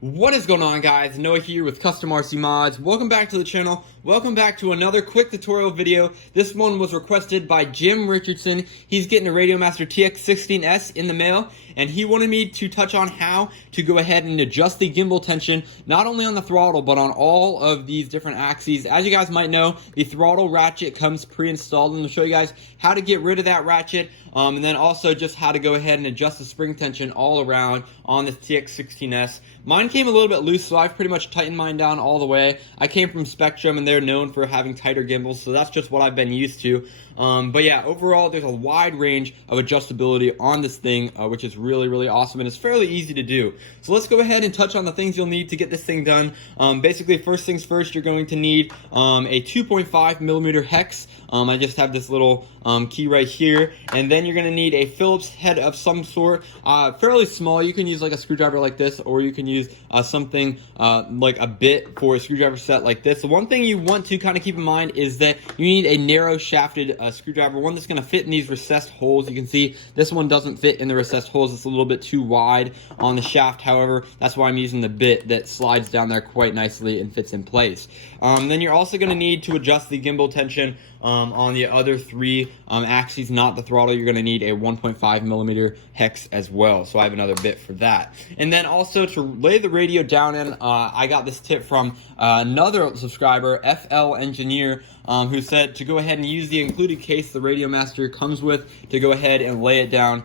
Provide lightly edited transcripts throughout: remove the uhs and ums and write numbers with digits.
What is going on, guys? Noah here with Custom RC Mods. Welcome back to the channel. Welcome back to another quick tutorial video. This one was requested by Jim Richardson. He's getting a RadioMaster TX16S in the mail, and he wanted me to touch on how to go ahead and adjust the gimbal tension, not only on the throttle, but on all of these different axes. As you guys might know, the throttle ratchet comes pre-installed, and I'll show you guys how to get rid of that ratchet, and then also just how to go ahead and adjust the spring tension all around on this TX16S. Mine came a little bit loose, so I've pretty much tightened mine down all the way. I came from Spectrum, and they're known for having tighter gimbals, so that's just what I've been used to. But yeah, overall, there's a wide range of adjustability on this thing, which is really awesome, and it's fairly easy to do. So let's go ahead and touch on the things you'll need to get this thing done. Basically, first things first, you're going to need a 2.5mm hex. I just have this little key right here, and then you're going to need a Phillips head of some sort, fairly small. You can use like a screwdriver like this, or you can use something like a bit for a screwdriver set like this. The one thing you want to kind of keep in mind is that you need a narrow shafted screwdriver, one that's going to fit in these recessed holes. You can see this one doesn't fit in the recessed holes. It's a little bit too wide on the shaft. However, that's why I'm using the bit that slides down there quite nicely and fits in place. Then you're also going to need to adjust the gimbal tension on the other three axes, not the throttle. You're going to need a 1.5mm hex as well, so I have another bit for that. And then also to lay the radio down in, I got this tip from another subscriber, FL Engineer, who said to go ahead and use the included case the RadioMaster comes with to go ahead and lay it down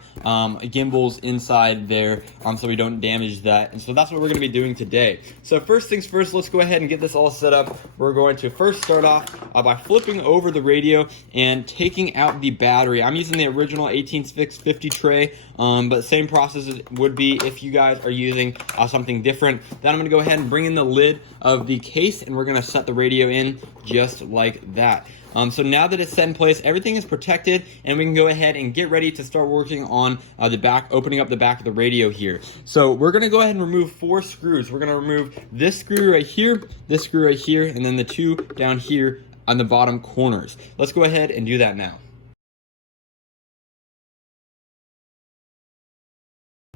gimbals inside there, so we don't damage that. And so that's what we're going to be doing today. So first things first, let's go ahead and get this all set up. We're going to first start off by flipping over the radio and taking out the battery. I'm using the original 18650 tray, but same process would be if you guys are using something different. Then I'm going to go ahead and bring in the lid of the case, and we're going to set the radio in just like that. So now that it's set in place, everything is protected, and we can go ahead and get ready to start working on the back, opening up the back of the radio here. So we're going to go ahead and remove 4 screws. We're going to remove this screw right here, this screw right here, and then the 2 down here on the bottom corners. Let's go ahead and do that now.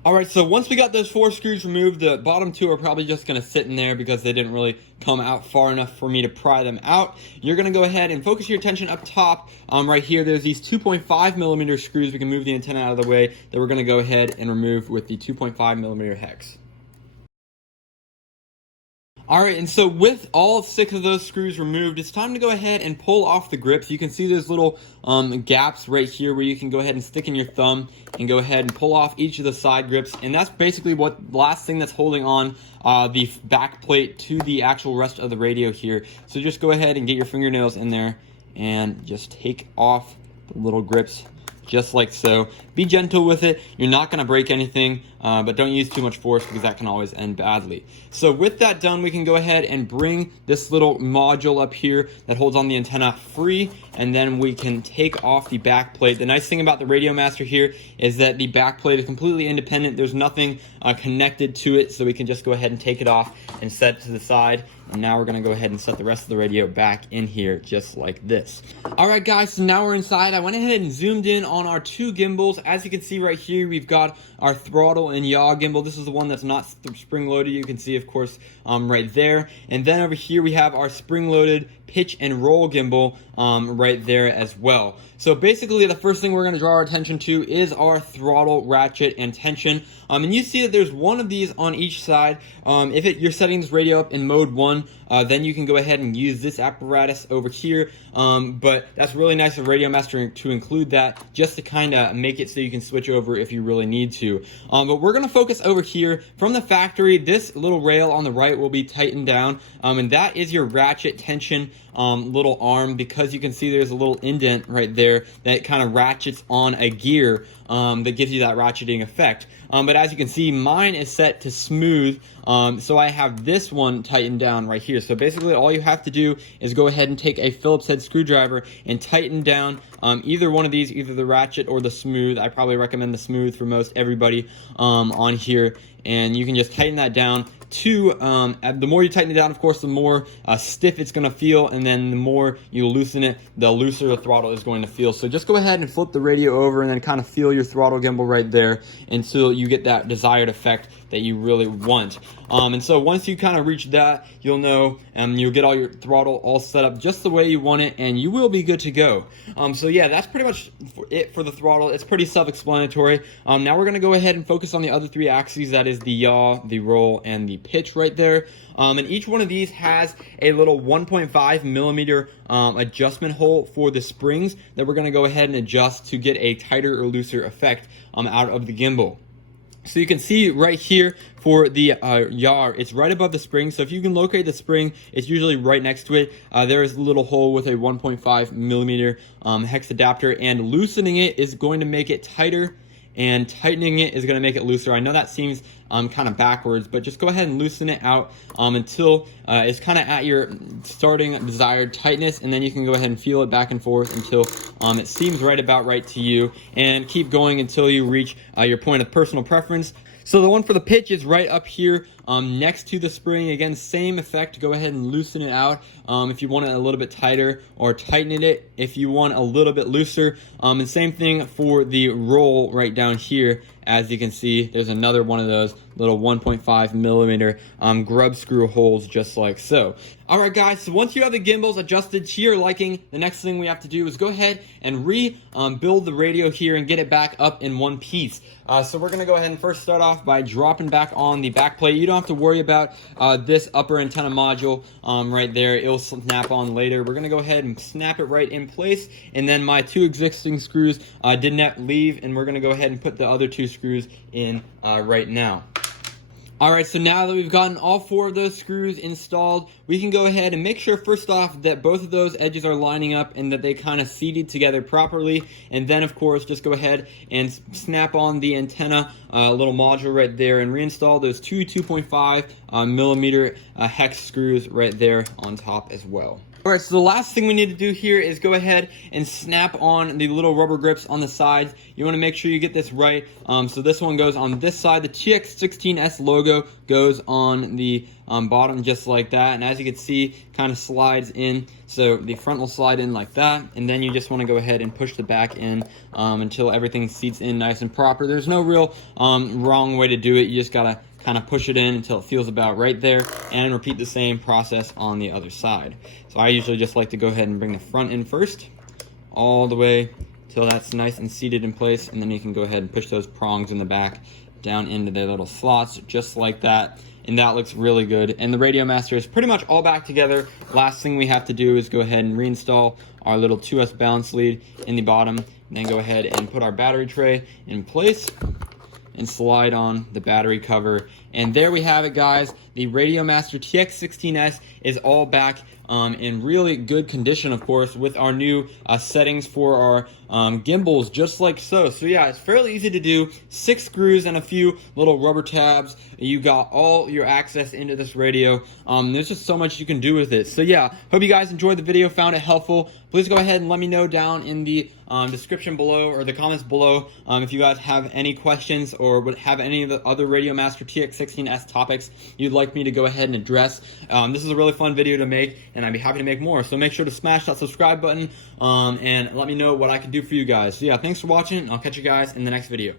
Alright, so once we got those 4 screws removed, the bottom 2 are probably just going to sit in there because they didn't really come out far enough for me to pry them out. You're going to go ahead and focus your attention up top. Right here, there's these 2.5mm screws. We can move the antenna out of the way that we're going to go ahead and remove with the 2.5mm hex. Alright, and so with all 6 of those screws removed, it's time to go ahead and pull off the grips. You can see there's little gaps right here where you can go ahead and stick in your thumb and go ahead and pull off each of the side grips. And that's basically what last thing that's holding on the back plate to the actual rest of the radio here. So just go ahead and get your fingernails in there and just take off the little grips just like so. Be gentle with it. You're not going to break anything, but don't use too much force because that can always end badly. So with that done, we can go ahead and bring this little module up here that holds on the antenna free, and then we can take off the back plate. The nice thing about the RadioMaster here is that the back plate is completely independent. There's nothing connected to it, so we can just go ahead and take it off and set it to the side. And now we're going to go ahead and set the rest of the radio back in here just like this. Alright guys, so now we're inside. I went ahead and zoomed in on our 2 gimbals. As you can see right here, we've got our throttle and yaw gimbal. This is the one that's not spring loaded. You can see, of course, right there. And then over here we have our spring loaded pitch and roll gimbal right there as well. So basically the first thing we're going to draw our attention to is our throttle ratchet and tension. And you see that there's one of these on each side. If you're setting this radio up in mode 1, then you can go ahead and use this apparatus over here. But that's really nice of RadioMaster to include that, just to kind of make it so you can switch over if you really need to. But we're going to focus over here. From the factory, this little rail on the right will be tightened down, and that is your ratchet tension little arm, because you can see there's a little indent right there that kind of ratchets on a gear that gives you that ratcheting effect. But as you can see, mine is set to smooth, so I have this one tightened down right here. So basically all you have to do is go ahead and take a Phillips head screwdriver and tighten down either one of these, either the ratchet or the smooth. I probably recommend the smooth for most everybody on here. And you can just tighten that down to, the more you tighten it down, of course, the more stiff it's going to feel, and then the more you loosen it, the looser the throttle is going to feel. So just go ahead and flip the radio over and then kind of feel your throttle gimbal right there until you get that desired effect that you really want. And so once you kind of reach that, you'll know, you'll get all your throttle all set up just the way you want it, and you will be good to go. So yeah, that's pretty much it for the throttle. It's pretty self-explanatory. Now we're going to go ahead and focus on the other three axes, that is the yaw, the roll, and the pitch right there. And each one of these has a little 1.5 millimeter adjustment hole for the springs that we're going to go ahead and adjust to get a tighter or looser effect out of the gimbal. So you can see right here for the yaw, it's right above the spring. So if you can locate the spring, it's usually right next to it. There is a little hole with a 1.5 millimeter hex adapter, and loosening it is going to make it tighter, and tightening it is going to make it looser. I know that seems kind of backwards, but just go ahead and loosen it out until it's kind of at your starting desired tightness, and then you can go ahead and feel it back and forth until it seems right about right to you, and keep going until you reach your point of personal preference. So the one for the pitch is right up here next to the spring. Again, same effect. Go ahead and loosen it out if you want it a little bit tighter, or tighten it if you want a little bit looser. And same thing for the roll right down here. As you can see, there's another one of those little 1.5 millimeter grub screw holes, just like so. Alright guys, so once you have the gimbals adjusted to your liking, the next thing we have to do is go ahead and rebuild the radio here and get it back up in one piece. So we're going to go ahead and first start off by dropping back on the back plate. You don't have to worry about this upper antenna module right there. It'll snap on later. We're going to go ahead and snap it right in place, and then my two existing screws did not leave, and we're going to go ahead and put the other two screws in right now. Alright, so now that we've gotten all four of those screws installed, we can go ahead and make sure first off that both of those edges are lining up and that they kind of seated together properly, and then of course just go ahead and snap on the antenna little module right there and reinstall those two 2.5 millimeter hex screws right there on top as well. Alright, so the last thing we need to do here is go ahead and snap on the little rubber grips on the sides. You want to make sure you get this right. So this one goes on this side. The TX16S logo goes on the bottom just like that. And as you can see, kind of slides in. So the front will slide in like that. And then you just want to go ahead and push the back in until everything seats in nice and proper. There's no real wrong way to do it. You just got to kind of push it in until it feels about right there, and repeat the same process on the other side. So I usually just like to go ahead and bring the front in first, all the way till that's nice and seated in place, and then you can go ahead and push those prongs in the back down into their little slots just like that, and that looks really good. And the RadioMaster is pretty much all back together. Last thing we have to do is go ahead and reinstall our little 2S balance lead in the bottom, and then go ahead and put our battery tray in place and slide on the battery cover. And there we have it, guys. The RadioMaster TX16S is all back in really good condition, of course, with our new settings for our gimbals, just like so. So yeah, it's fairly easy to do. 6 screws and a few little rubber tabs. You got all your access into this radio. There's just so much you can do with it. So yeah, hope you guys enjoyed the video, found it helpful. Please go ahead and let me know down in the description below, or the comments below, if you guys have any questions or would have any of the other RadioMaster TX16S topics you'd like me to go ahead and address. This is a really fun video to make, and I'd be happy to make more. So make sure to smash that subscribe button and let me know what I can do for you guys. So yeah, thanks for watching, and I'll catch you guys in the next video.